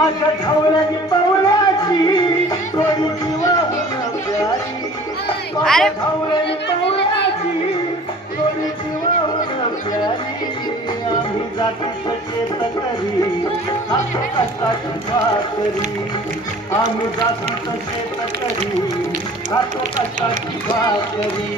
माझ्या धावल्याने पावलाची थोडी जीवाहून प्यारी, माझ्या धावल्याने पावलाची थोडी जीवाहून प्यारी. आम्ही जातीच शेतकरी खातो कष्टाची भाकरी, आम्ही जातीच शेतकरी खातो कष्टाची भाकरी.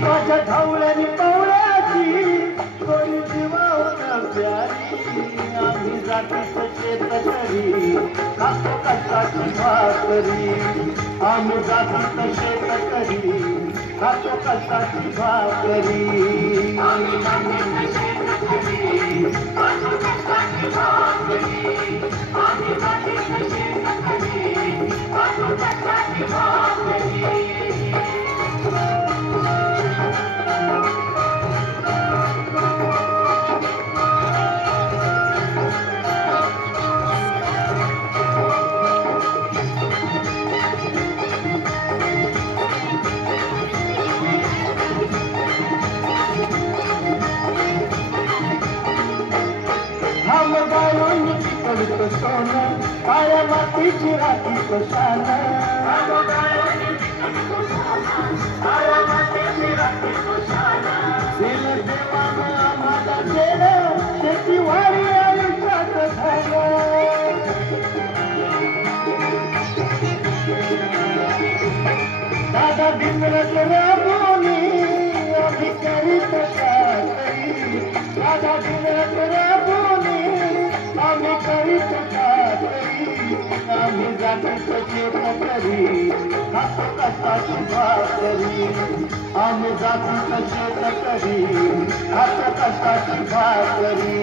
माझ्या धावल्याने पावलाची थोडी जीवाहून प्यारी, आम्ही जातीच शेतकरी खातो कष्टाची भाकरी, आम्ही जातीच शेतकरी खातो कष्टाची भाकरी. हम गाळून पडतो सोनं काळ्या मातीची राखी कशान, दिल देवानं आम्हाला केलं शेतीवाडी आयुष्यात झालं. दादा भिंगरत राबोनी आम्ही करीत शाकरी, दादा भिंगरत राबोनी आम्ही करीत शाकरी. आम्ही जातीच शेतकरी खातो कष्टाची भाकरी, आम्ही जातीच शेतकरी खातो कष्टाची भाकरी.